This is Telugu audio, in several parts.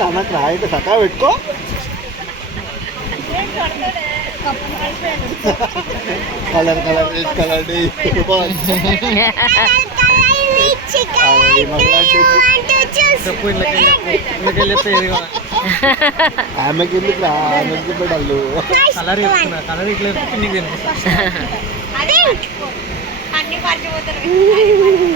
దానికి రాయితే సకా పెట్టుకో కలర్ కలర్ ఆమెకి ఎందుకు బిడ్డలు కలర్ ఇస్తున్నా కలర్ ఇట్లా పిండి తెలుసు అన్ని పార్టీ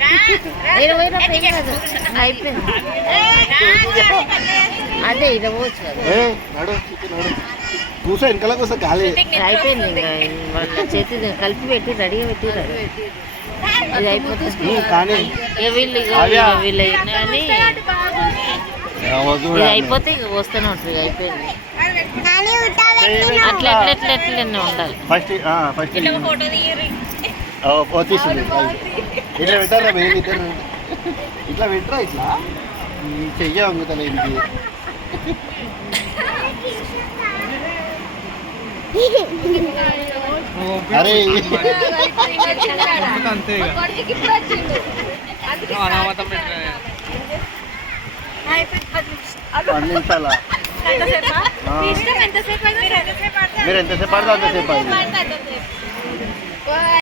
చూసా ఇంకా అయిపోయింది చేతి కలిపి పెట్టి రెడీగా పెట్టి ఇది అయిపోతే వీళ్ళు ఇది అయిపోతే ఇక వస్తూనే ఉంటుంది అయిపోయింది అట్లా ఎట్లా ఎట్లా ఎట్లా ఉండాలి ఓ పోతిసింది ఇట్లా పెట్టారా మేము ఇద్దరు ఇట్లా పెట్టరా ఇట్లా చెయ్యమంగుతలేంది అరే అంతే మీరు ఎంతసేపు పడితే అంతసేపు పడుతుంది